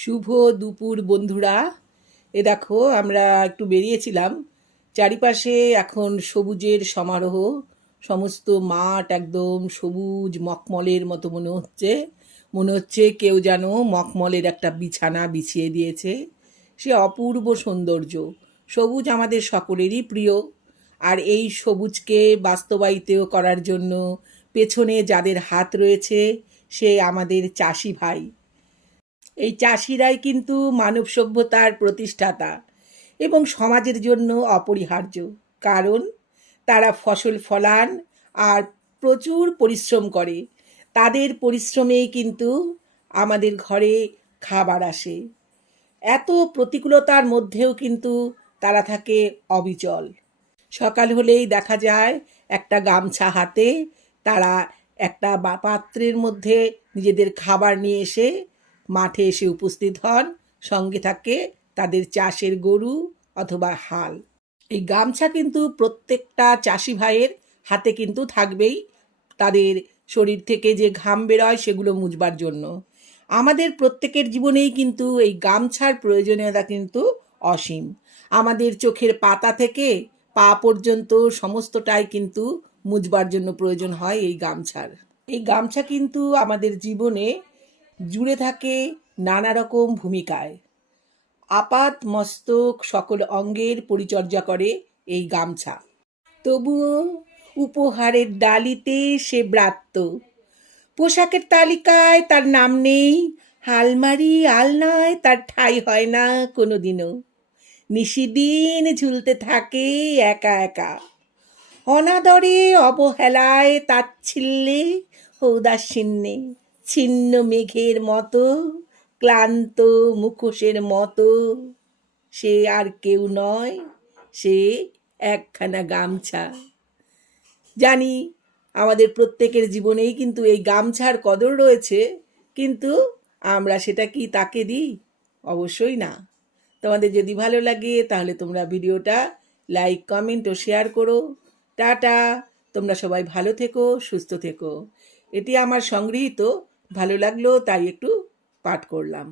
শুভ দুপুর বন্ধুরা। দেখো আমরা একটু বেরিয়েছিলাম, চারিপাশে এখন সবুজের সমারোহ। সমস্ত মাঠ একদম সবুজ মখমলের মতো মনে হচ্ছে কেউ যেন মখমলের একটা বিছানা বিছিয়ে দিয়েছে। সে অপূর্ব সৌন্দর্য। সবুজ আমাদের সকলেরই প্রিয়, আর এই সবুজকে বাস্তবায়িত করার জন্য পেছনে যাদের হাত রয়েছে সে আমাদের চাষি ভাই। এই চাষিরাই কিন্তু মানব সভ্যতার প্রতিষ্ঠাতা এবং সমাজের জন্য অপরিহার্য। কারণ তারা ফসল ফলান আর প্রচুর পরিশ্রম করে। তাদের পরিশ্রমেই কিন্তু আমাদের ঘরে খাবার আসে। এত প্রতিকূলতার মধ্যেও কিন্তু তারা থাকে অবিচল। সকাল হলেই দেখা যায় একটা গামছা হাতে তারা একটা পাত্রের মধ্যে নিজেদের খাবার নিয়ে এসে মাঠে এসে উপস্থিত হন। সঙ্গে থাকে তাদের চাষের গরু অথবা হাল। এই গামছা কিন্তু প্রত্যেকটা চাষি ভাইয়ের হাতে কিন্তু থাকবেই, তাদের শরীর থেকে যে ঘাম বেরোয় সেগুলো মুছবার জন্য। আমাদের প্রত্যেকের জীবনেই কিন্তু এই গামছার প্রয়োজনীয়তা কিন্তু অসীম। আমাদের চোখের পাতা থেকে পা পর্যন্ত সমস্তটাই কিন্তু মুছবার জন্য প্রয়োজন হয় এই গামছার। এই গামছা কিন্তু আমাদের জীবনে জুড়ে থাকে নানা রকম ভূমিকায়। আপাত মস্তক সকল অঙ্গের পরিচর্যা করে এই গামছা। তবুও উপহারের ডালিতে সে ব্রাত্য, পোশাকের তালিকায় তার নাম নেই, আলমারি আলনায় তার ঠাঁই হয় না কোনোদিনও। নিশিদিন ঝুলতে থাকে একা একা, অনাদরে অবহেলায় তাচ্ছিল্যে ঔদাসীন্যে, ছিন্ন মেঘের মতো, ক্লান্ত মুখোশের মতো। সে আর কেউ নয়, সে একখানা গামছা। জানি আমাদের প্রত্যেকের জীবনেই কিন্তু এই গামছার কদর রয়েছে, কিন্তু আমরা সেটা কি তাকে দিই? অবশ্যই না। তোমাদের যদি ভালো লাগে তাহলে তোমরা ভিডিওটা লাইক কমেন্ট ও শেয়ার করো। টাটা। তোমরা সবাই ভালো থেকো, সুস্থ থেকো। এটি আমার সংগৃহীত, ভালো লাগলো তাই একটু পাঠ করলাম।